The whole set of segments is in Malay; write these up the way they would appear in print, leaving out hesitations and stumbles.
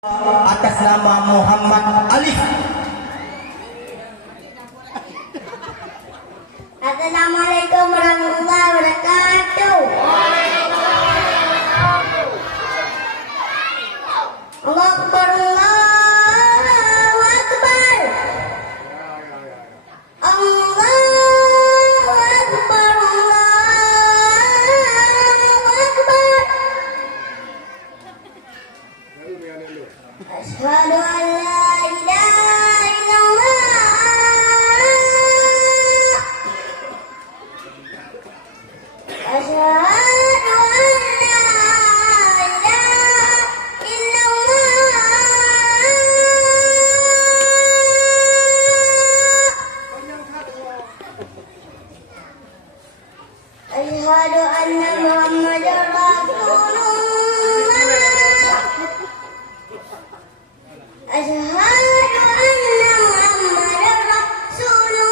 atas nama Muhammad Alif. Assalamualaikum warahmatullahi wabarakatuh. Allahu Akbar, Allahu Akbar. Allahu Akbar, Allahu Akbar. Asyhadu an la ilaha illallah. Asyhadu an la ilaha illallah. Asyhadu anna Muhammadar Rasulullah. Asyhadu anna Muhammadar Rasulullah.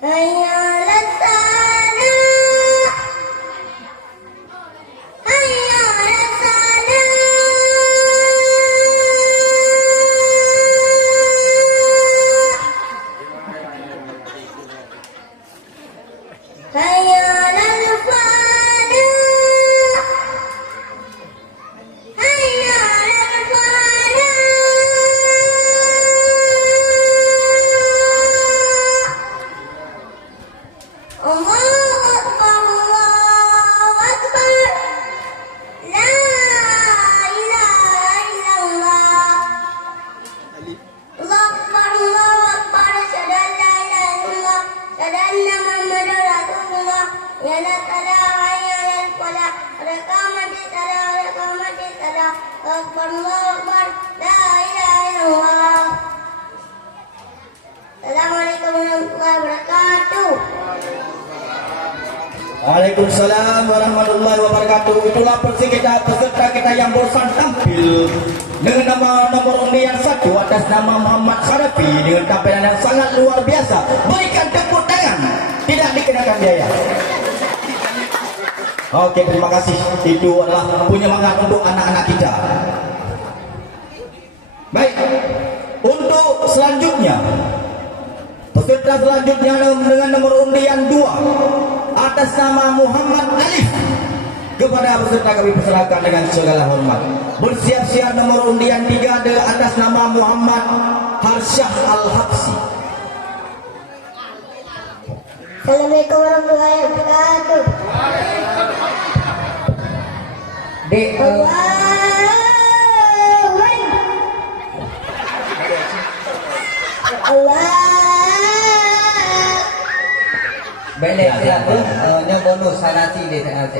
Hayya 'alas salah. Hayya 'alas salah. Hayya 'alal falah. Hayya 'alal falah. Allahu Akbar, Allahu Akbar. La ilaha illallah. Allahu Akbar, Allahu Akbar. Asyhadu an la ilaha illallah. Asyhadu anna Muhammadar Rasulullah. Ya la salah, hayya 'alal falah. Qad qamatis salah, qad qamatis salah. Allahu Akbar, Allahu Akbar. La ilaha illallah. Assalamualaikum warahmatullahi wabarakatuh. Waalaikumsalam warahmatullahi wabarakatuh. Itulah peserta kita yang bosan tampil dengan nomor undian 1 atas nama Muhammad Kharafi dengan tampilan yang sangat luar biasa. Berikan tepuk tangan, tidak dikenakan biaya. Oke, terima kasih. Itu adalah penyemangat untuk anak-anak kita. Baik, untuk selanjutnya, peserta selanjutnya dengan nomor undian 2 atas nama Muhammad Alif. Kepada peserta kami persilakan dengan segala hormat. Bersiap-siap nomor undian 3 atas nama Muhammad Harsyah Al-Habsi. Assalamualaikum warahmatullahi wabarakatuh. Dek, Baik, silakan. Nya bonus sanasi di tengah.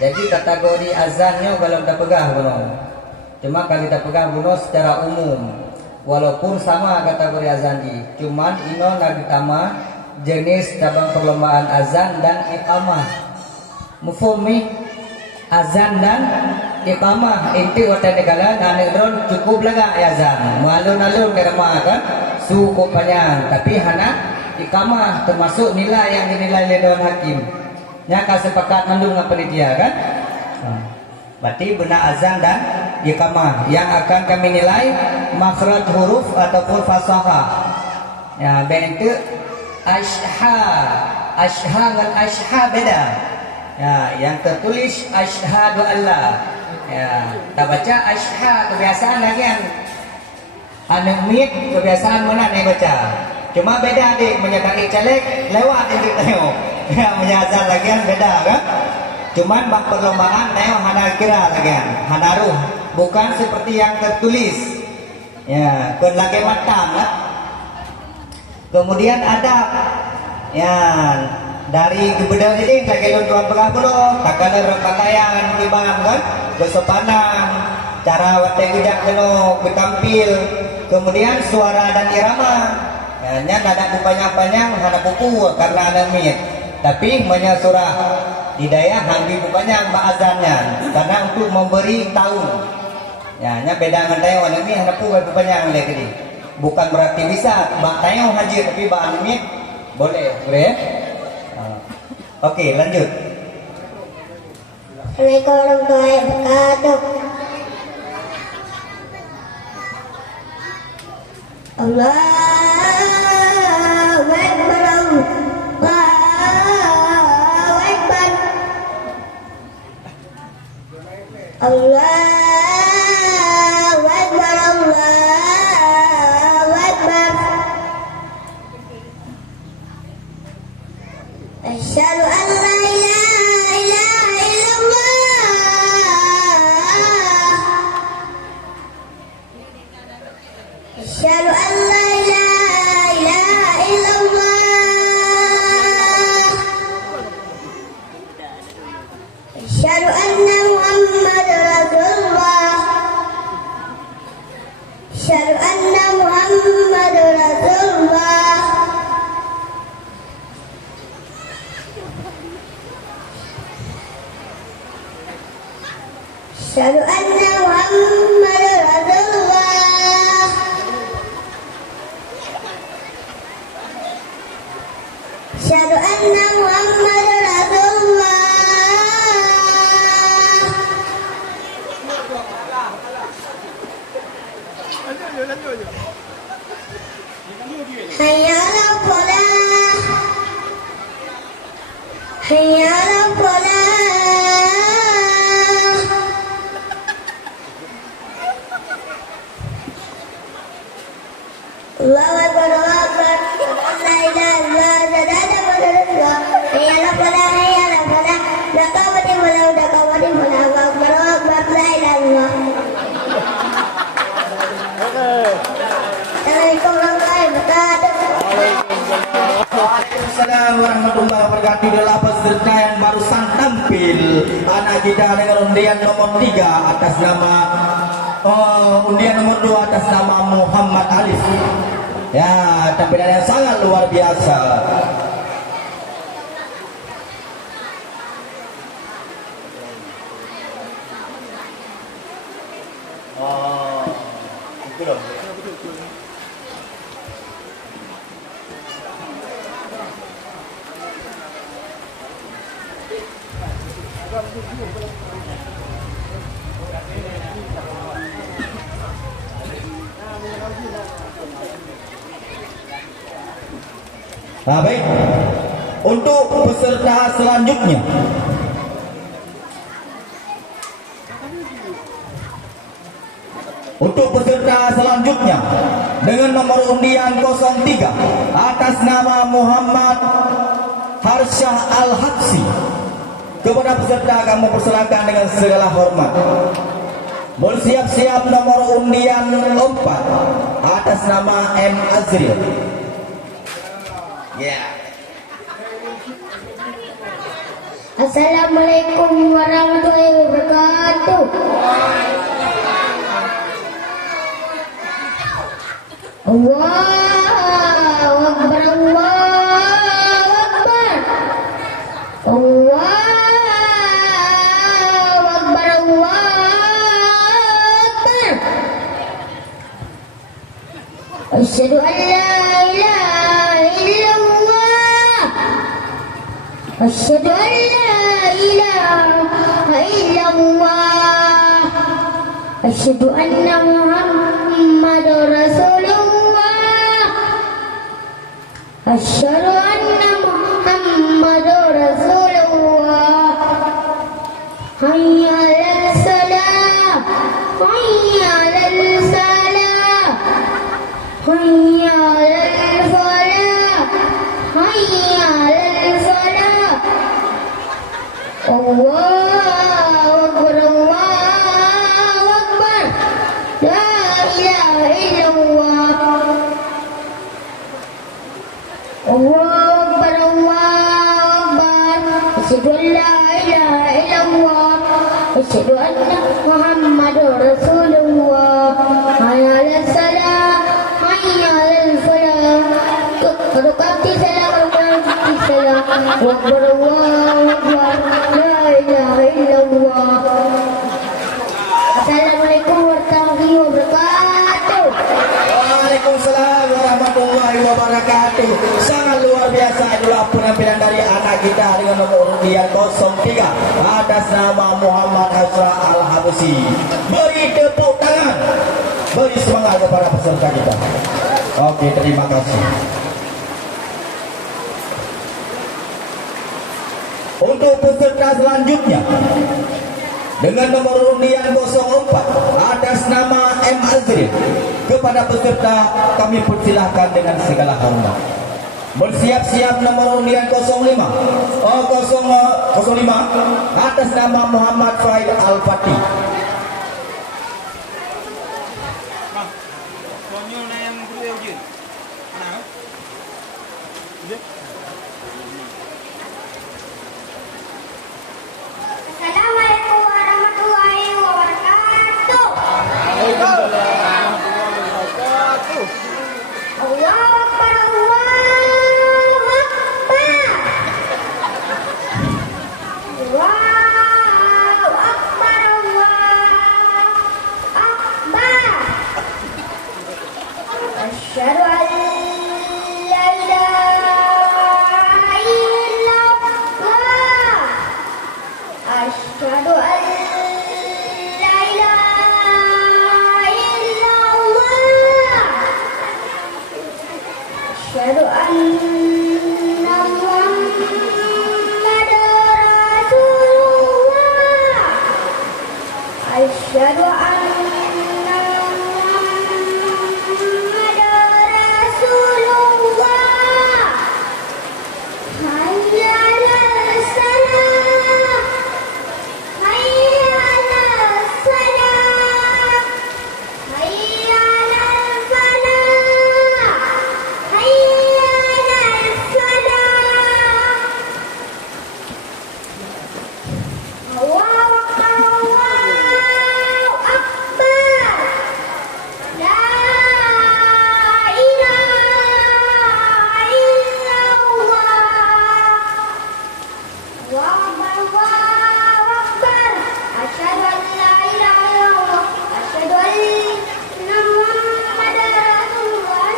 Jadi kategori azannya kalau kita pegang belum. Cuma kalau kita pegang bonus secara umum. Walaupun sama kategori azan di. Cuman ino nak ditambah jenis cabang perlombaan azan dan iqamah. Mufumi azan dan iqamah inti wata negara anedron cukup lega azan. Malun-alun di rumah kan suku panjang tapi hana iqamah termasuk nilai yang dinilai oleh Dewan Hakim. Nya sepakat mendung apa dia kan? Berarti benar azan dan iqamah yang akan kami nilai makhraj huruf ataupun fasahah. Ya, ben itu ashha dengan ashha beda. Ya, yang tertulis asyhadu alla. Ya, kita baca ashha kebiasaan lagi yang anemit kebiasaan mana nih baca. Cuma beda adik menyatakan caleg lewat itu tengok. Ya menyazar lagian beda kan. Cuman bak perlombaan tengok hana kira lagian, hana ruh, bukan seperti yang tertulis. Ya, kon lagi matang lah. Kemudian ada ya dari gubernur ini kagelon tuan pengabulo, takaler pakaian kibang kan, kesopanan, cara watek ujak keno bertampil, kemudian suara dan irama. Nya nada panjang-panjang hana buku karena ada mit. Tapi banyak surah hidayah hanggi panjang azannya karena untuk memberi tahu. Ya, nya beda dengan Taiwan ini hana buku panjang lagi. bukan berarti bisa tayang haji tapi amit boleh ya? Oke, lanjut. Assalamualaikum warahmatullahi wabarakatuh. Allahu Akbar, Allahu Akbar, Allahu Akbar, Allahu Akbar. Asyhadu an la ilaha illallah. Asyhadu an la ilaha illallah. Asyhadu anna Muhammadar Rasulullah. Asyhadu anna Muhammadar Rasulullah. Asyhadu anna Muhammadar Rasulullah. Asyhadu anna Muhammadar Rasulullah. Hayya 'alal falah. Hayya 'alal falah. Allahu Akbar, Allahu Akbar. La ilaha illallah, la ilaha illallah. Hayya 'alal falah, hayya 'alal falah. La qawwata illa billah, la qawwata illa billah. Allahu Akbar, Allahu Akbar. La ilaha illallah. Assalamualaikum warahmatullahi wabarakatuh. Waalaikumsalam warahmatullahi wabarakatuh. Adalah peserta yang barusan tampil. Anak kita dengan undian nomor 3 atas nama undian nomor 2 atas nama Muhammad Alif. Ya, tampilan yang sangat luar biasa. Itu dong. Nah, baik. Untuk peserta selanjutnya, dengan nomor undian 03 atas nama Muhammad Harsyah Al-Habsi, kepada peserta kamu persilakan dengan segala hormat. Bersiap-siap nomor undian 4 atas nama M. Azril. Assalamualaikum warahmatullahi wabarakatuh. Allahu Akbar, Allahu Akbar. Allahu Akbar, Allahu Akbar. Asyhadu an la ilaha illallah. Asyhadu an la ilaha illallah. Asyhadu anna Muhammadar Rasulullah. Asyhadu anna Muhammadar Rasulullah. Hayya 'alal salah. Hayya 'alal salah. Hayya 'alal falah. Hayya 'alal falah. Allahu Akbar, Allahu Akbar. La ilaha illallah. Allahu Akbar, Allahu Akbar. Asyhadu an la ilaha illallah. Asyhadu anna Muhammadar Rasulullah. Hayya 'alal salah. Hayya 'alal falah. Qad qamati salam, qamati salam. Allahu Akbar, Allahu Akbar. La ilaha illallah. Assalamualaikum warahmatullahi wabarakatuh. Waalaikumsalam luar biasa. Itulah penampilan dari anak kita dengan nomor undian 03 atas nama Muhammad Hasra Al-Habusi. Beri tepuk tangan, beri semangat kepada peserta kita. Oke, terima kasih. Untuk peserta selanjutnya dengan nomor undian 04 atas nama M. Azri, kepada peserta kami persilahkan dengan segala hormat. Bersiap-siap nomor undian 05 atas nama Muhammad Faid Al-Fatih. Assalamualaikum warahmatullahi wabarakatuh. Allahu Akbar, Allahu Akbar. Allahu Akbar, Allahu Akbar. Asyhadu an la ilaha illallah. Asyhadu an la ilaha illallah. Asyhadu anna Muhammadar Rasulullah. Asyhadu anna Muhammadar Rasulullah. Hayya 'alas salah. Hayya 'alas salah. Hayya 'alal falah. Hayya 'alal falah. Allahu Akbar, Allahu Akbar. La ilaha illallah. Allahu Akbar. Asyhadu an la ilaha illallah. Asyhadu anna Muhammadar Rasulullah.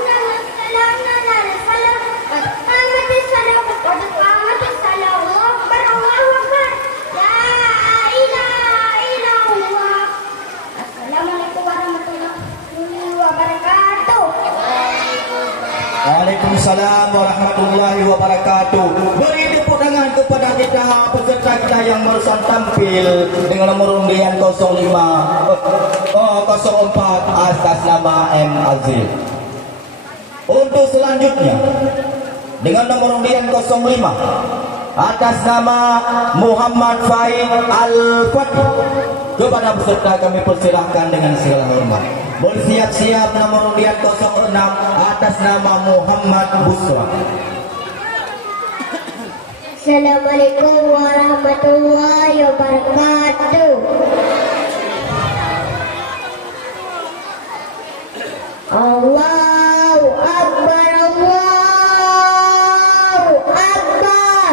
Assalamu alaikum. Qad qamatis salah. Qad qamatis salah. Allahu Akbar, Allahu Akbar. La ilaha illallah. Assalamualaikum warahmatullahi wabarakatuh. Waalaikumsalam warahmatullahi wabarakatuh. Beri tepuk tangan kepada kita peserta kita yang barusan tampil dengan nomor undian 04 atas nama M. Azil. Untuk selanjutnya dengan nomor undian 05 atas nama Muhammad Faid Al-Fatih, kepada peserta kami persilahkan dengan segala hormat. Bersiap-siap nomor undian 06 atas nama Muhammad Busra. Assalamualaikum warahmatullahi wabarakatuh. Allahu Akbar, Allahu Akbar.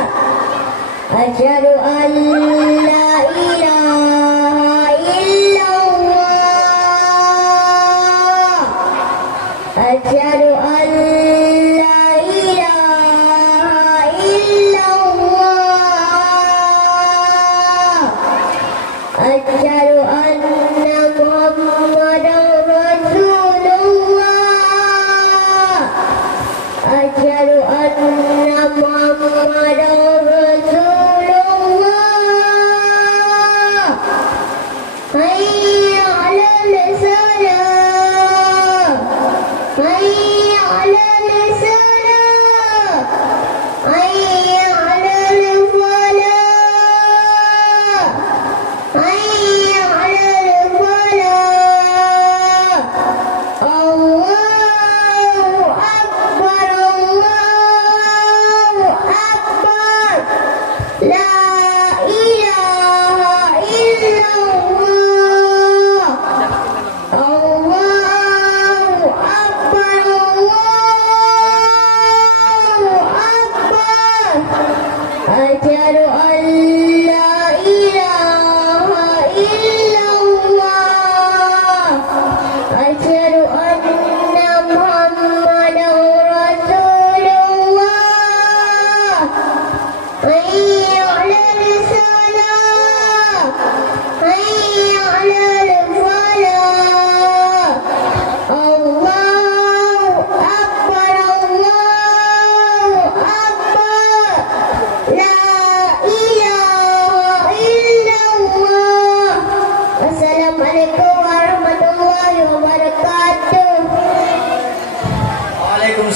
Asyhadu an la ilaha illallah. Asyhadu an la ilaha illallah. Asyhadu anna Muhammadar Rasulullah. Asyhadu anna Muhammadar Rasulullah. Hayya 'alal salah. Hayya 'alal salah. Hayya 'alal falah. Hayya 'alal falah. Allahu Akbar, Allahu Akbar. La ilaha illallah. Allahu Akbar, Allahu Akbar. Asyhadu an la ilaha illallah. Asyhadu anna Muhammadar Rasulullah.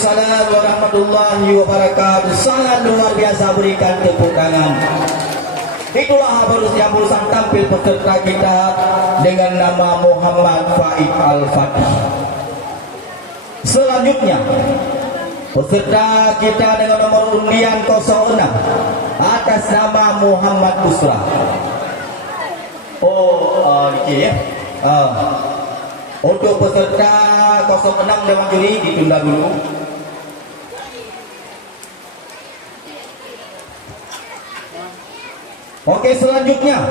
Waalaikumsalam warahmatullahi wabarakatuh. Sangat luar biasa, berikan tepuk tangan. Itulah yang barusan tampil peserta kita dengan nama Muhammad Faid Al-Fatih. Selanjutnya peserta kita dengan nomor undian 06 atas nama Muhammad Busra. Niki ya. Untuk peserta 06 Dewan Juri ditunda dulu. Oke, selanjutnya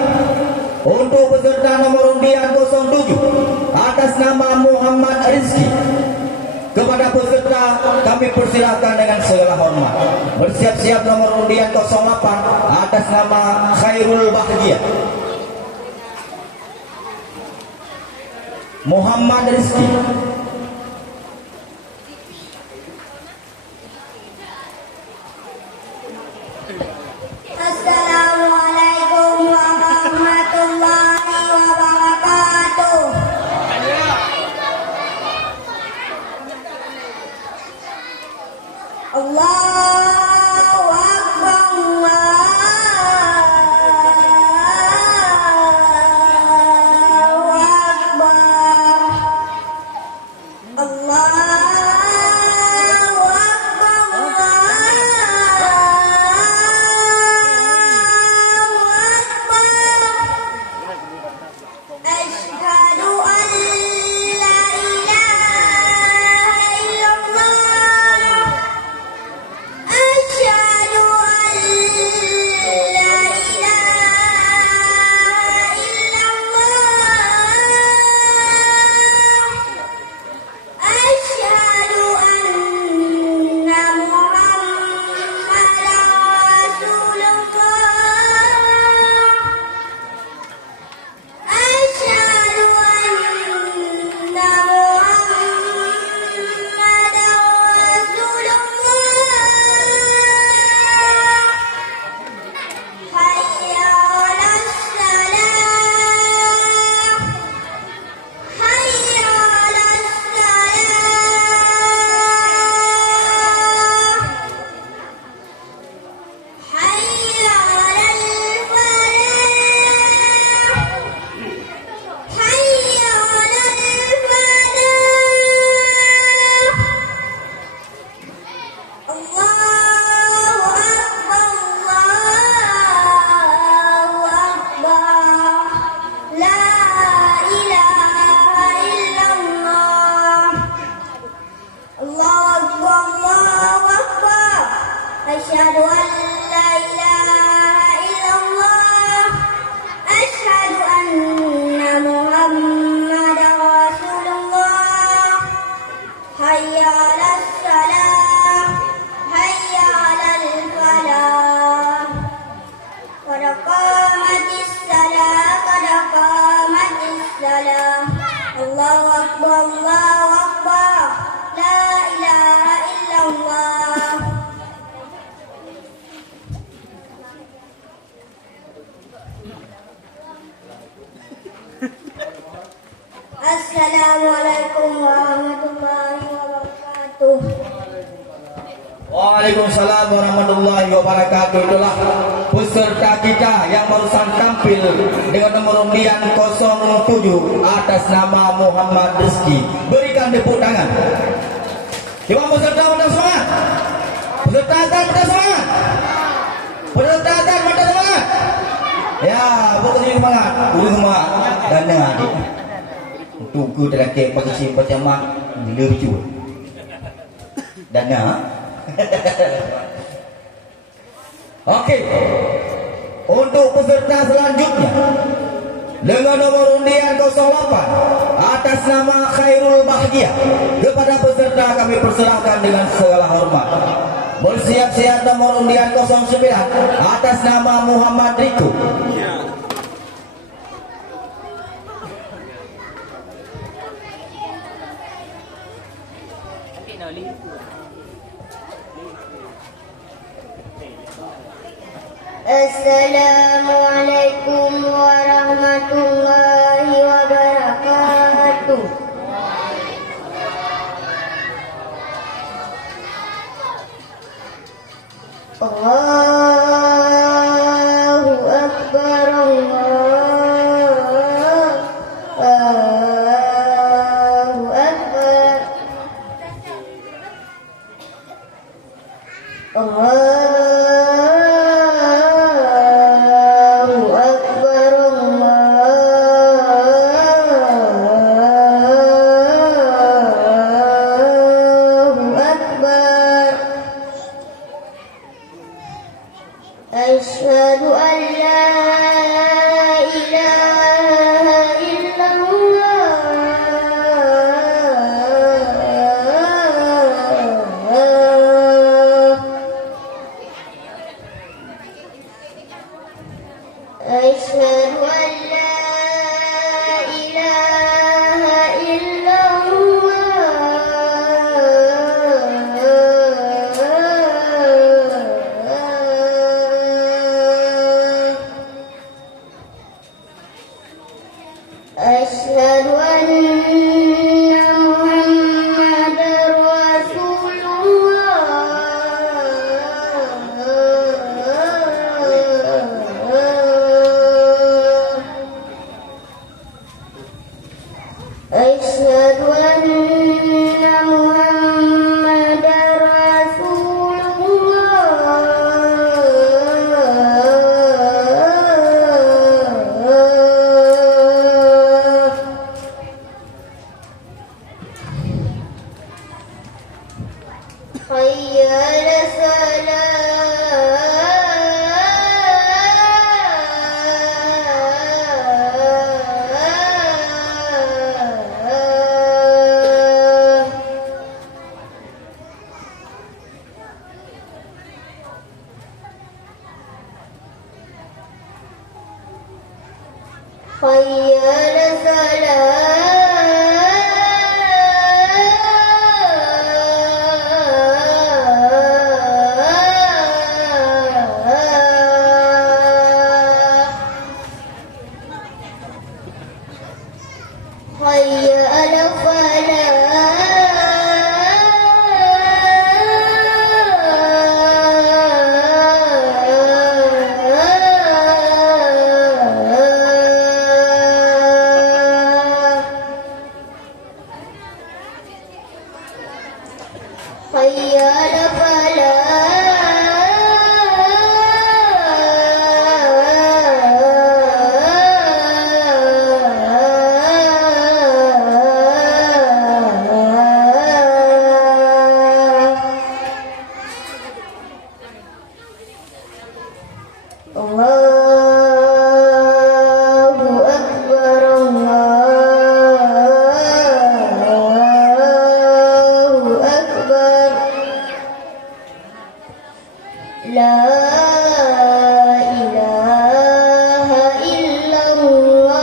untuk peserta nomor undian 07 atas nama Muhammad Rizki. Kepada peserta kami persilahkan dengan segala hormat bersiap-siap nomor undian 08 atas nama Khairul Bahagia. Muhammad Rizki. Assalamualaikum warahmatullahi wabarakatuh. Allahu Akbar, Allahu Akbar, Allahu Akbar, Asyhadu an la ilaha illallah, Asyhadu an la ilaha illallah, Asyhadu anna Muhammadan Rasulullah, Asyhadu anna Muhammadan Rasulullah. Hayya 'alas salah, hayya 'alas salah, hayya 'alal falah, hayya 'alal falah. Allahu Akbar, Allahu Akbar, la ilaha illallah. Allahu Akbar, Allahu Akbar, asyhadu an la ilaha illallah, asyhadu anna Muhammadan Rasulullah. Hayya 'alas salah, hayya 'alal falah. Qad qamatis salah, qad qamatis salah. Allahu Akbar, Allahu Akbar, la ilaha illallah. Assalamualaikum warahmatullahi wabarakatuh. Waalaikumsalam warahmatullahi wabarakatuh. Itulah peserta kita yang barusan tampil dengan nomor undian 07 atas nama Muhammad Rizki. Berikan tepuk tangan. Coba peserta mata semangat. Peserta azan mata semangat. Peserta azan mata semangat. Ya, pokoknya semangat. Udah semangat. Dan dengar adik. Tunggu terakhir pakai simpan macam lucu. Dan dengar. Oke. Untuk peserta selanjutnya dengan nomor undian 08 atas nama Khairul Bahagia. Kepada peserta kami persilahkan dengan segala hormat bersiap-siap nomor undian 09 atas nama Muhammad Riko. Assalamualaikum warahmatullahi wabarakatuh. Allahu Akbar, Allahu Akbar, Allahu Akbar, Allahu Akbar. Asyhadu an la ilaha illallah. Asyhadu an la ilaha illallah. Asyhadu anna Muhammadar Rasulullah. Asyhadu anna Muhammadar Rasulullah. Hayya 'alas salah. Hayya 'alas salah. Hayya 'alal falah. Hayya 'alal falah. Allahu Akbar, Allahu Akbar. La ilaha illallah.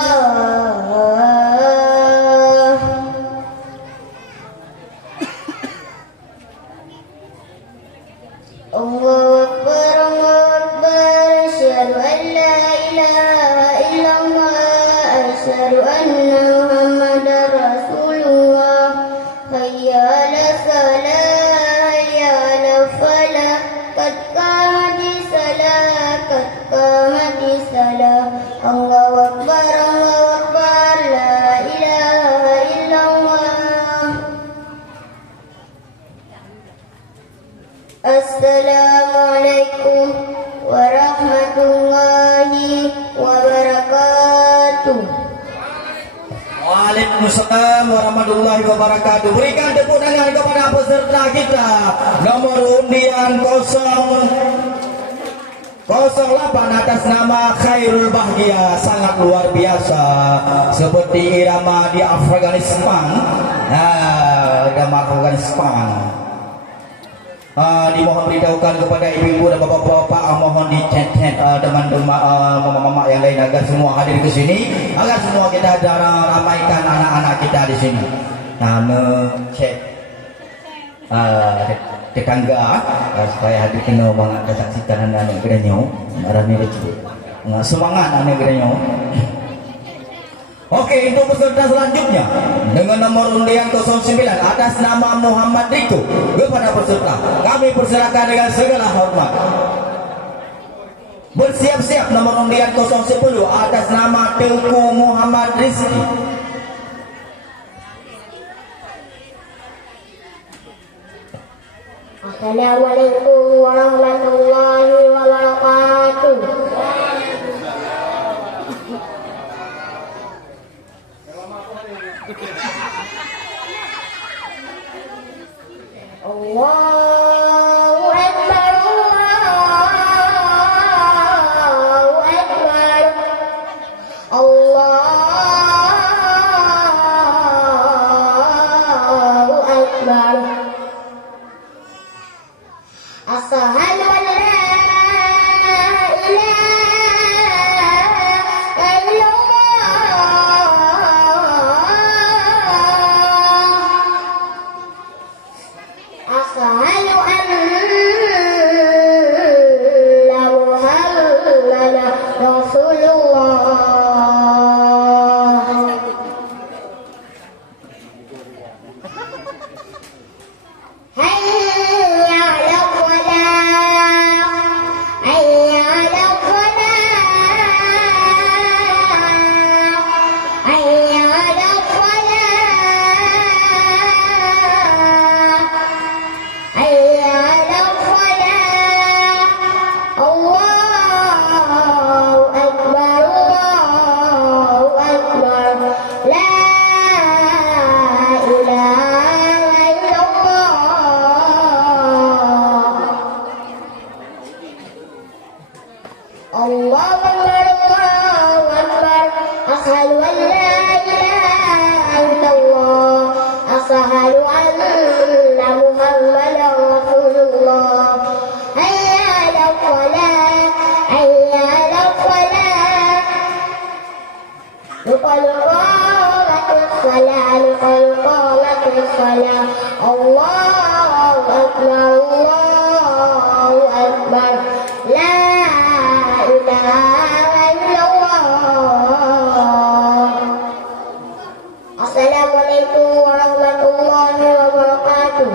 Allahu Akbar, Allahu Akbar. Asyhadu an la ilaha illallah. Asyhadu anna Muhammadar Rasulullah. Hayya 'alas salah, hayya 'alal falah. Qad qamatis salah, qad qamatis salah. Allahu Akbar, Allahu Akbar. La ilaha illallah. Assalamualaikum warahmatullahi wabarakatuh. Waalaikumsalam warahmatullahi wabarakatuh. Berikan tepuk tangan kepada peserta kita. Nomor undian 08 atas nama Khairul Bahagia, sangat luar biasa. Seperti irama di Afghanistan. Irama Afghanistan. Dimohon beritahukan kepada ibu-ibu dan bapak-bapak, mohon di-chat teman-teman mama-mama yang lain agar semua hadir ke sini, agar semua kita ramaikan anak-anak kita di sini. Cek tetangga supaya hadir kena banget kesaksian anak geranyo, arahnya kecil. Semangat anak geranyo. Oke. Okey, untuk peserta selanjutnya dengan nomor undian 09 atas nama Muhammad Riko kepada peserta kami persilakan dengan segala hormat. Bersiap-siap nomor undian 010 atas nama Tengku Muhammad Rizki. Assalamualaikum warahmatullahi wabarakatuh. Allahu Akbar, Allahu Akbar, Allahu Akbar. Asyhadu an la ilaha illallah. Asyhadu anna Muhammadan Rasulullah. Hayya 'alal falah, hayya 'alal falah, hayya 'alal falah, hayya 'alal falah. Allahu Akbar, Allahu Akbar. La ilaha illallah. Allahu Akbar, Allahu Akbar. Asyhadu an la ilaha illallah. Asyhadu anna Muhammadan Rasulullah. Hayya 'alal falah, hayya 'alal falah. Qad qamatis shalah, qad qamatis shalah. Allahu Akbar, Allahu Akbar. La ilaha illallah. Assalamualaikum warahmatullahi wabarakatuh.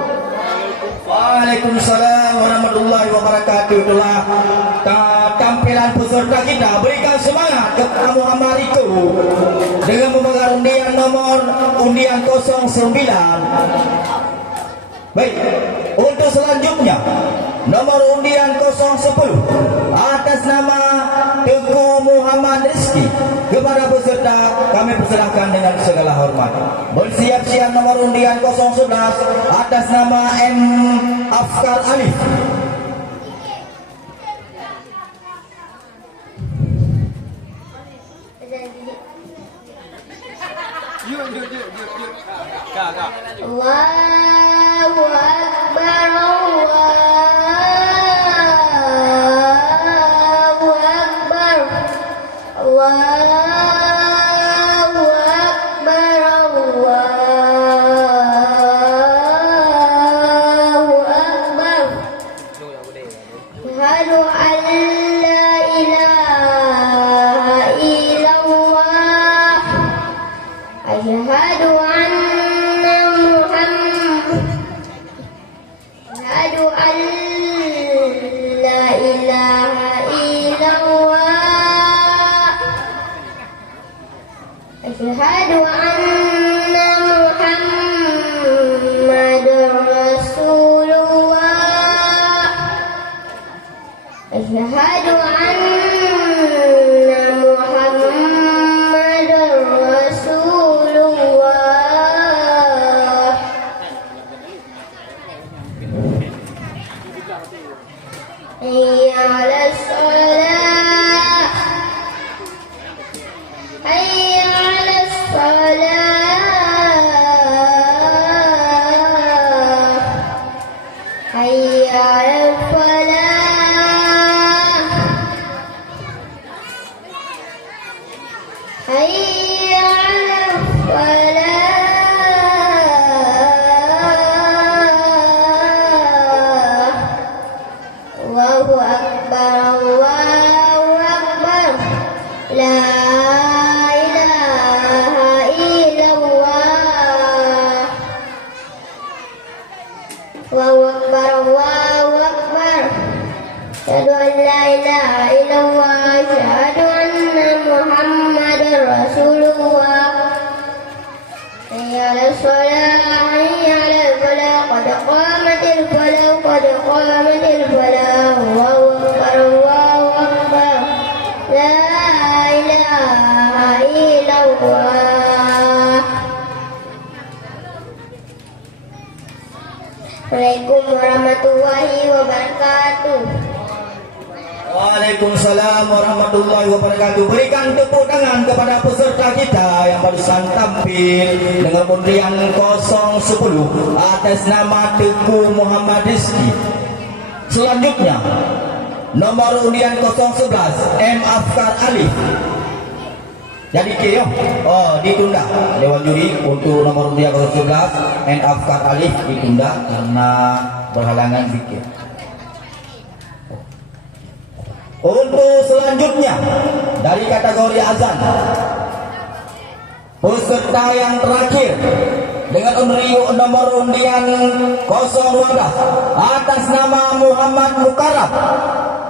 Waalaikumsalam warahmatullahi wabarakatuh. Itulah tampilan peserta kita. Berikan semangat kepada Muhammad Riko dengan memegang undian nomor undian 09. Baik, untuk selanjutnya nomor undian 010 atas nama Tengku Muhammad Rizki kepada peserta kami persilahkan dengan segala hormat. Bersiap-siap nomor undian 011 atas nama M. Afkar Alif. Allahu Akbar, Allahu Akbar, Allahu Akbar, Allahu Akbar. Asyhadu an la ilaha illallah. Asyhadu anna Muhammad. Asyhadu an la ilaha illallah. Asyhadu anna Muhammadar Rasulullah. Asyhadu anna Muhammadar Rasulullah. Hayya 'alas shalah, hayya 'alas salah, hayya 'alal falah, hayya 'alal falah. Allahu Akbar, Allahu Akbar. La ilaha أشهد أن لا إله إلا الله أشهد أن محمدا رسول الله حي على الصلاة حي على الفلاح قد قامت الفلاح قد قامت الفلاح الله أكبر الله أكبر لا إله إلا الله. Assalamualaikum warahmatullahi wabarakatuh. Waalaikumsalam warahmatullahi wabarakatuh. Berikan tepuk tangan kepada peserta kita yang barusan tampil dengan undian 010 atas nama Teguh Muhammad Rizki. Selanjutnya nomor undian 011 M Afkar Alif. Jadi kira ditunda Dewan Juri untuk nomor undian 011 M Afkar Alif ditunda karena berhalangan zikir. Untuk selanjutnya dari kategori azan, peserta yang terakhir dengan nomor undian 012 atas nama Muhammad Mukarram.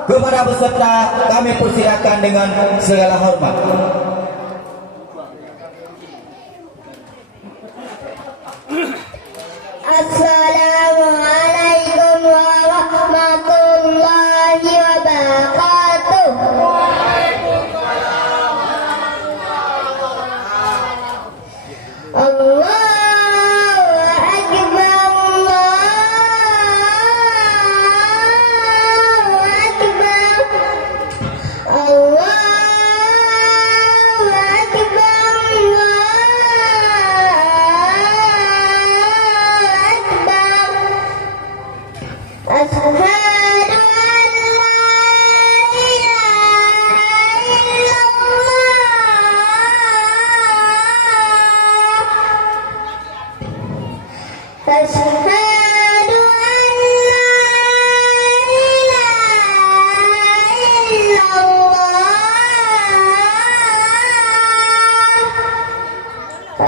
Kepada peserta kami persilakan dengan segala hormat. Assalamualaikum warahmatullahi wabarakatuh. Allahu Akbar, Allahu Akbar, Allahu Akbar, Ashhadu an la ilaha illallah. Ashhadu an la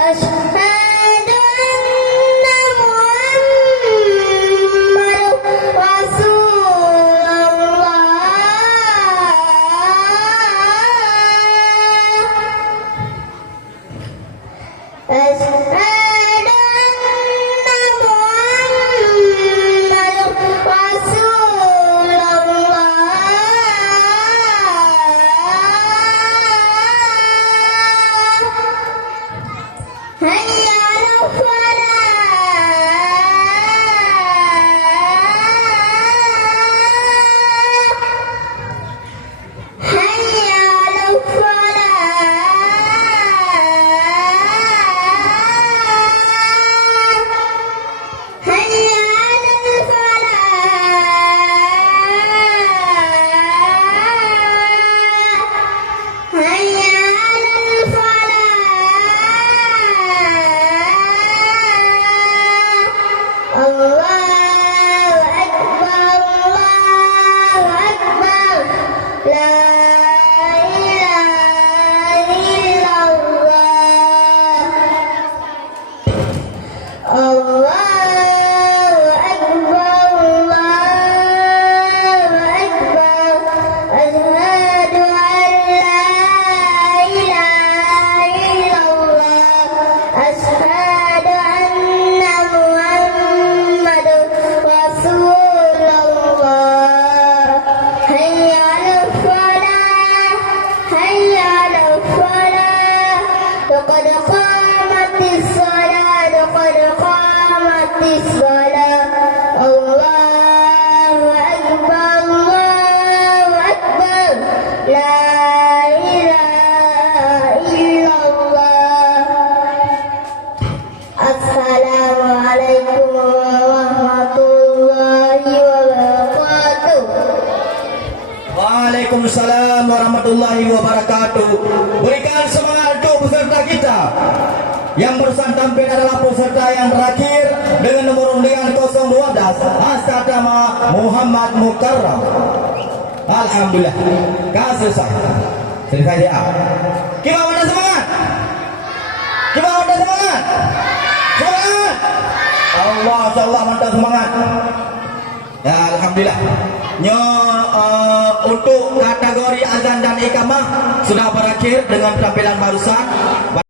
ilaha illallah. Ashhadu Waalaikumsalam warahmatullahi wabarakatuh. Berikan semangat untuk peserta kita. Yang barusan tampil adalah peserta yang terakhir dengan nomor undian 012 atas nama Muhammad Mukarram. Alhamdulillah, selesai. Selesai ya. Kita ada semangat. Kita ada semangat. Semangat. Allah, mantap semangat. Ya, alhamdulillah. untuk kategori azan dan iqamah sudah berakhir dengan penampilan barusan.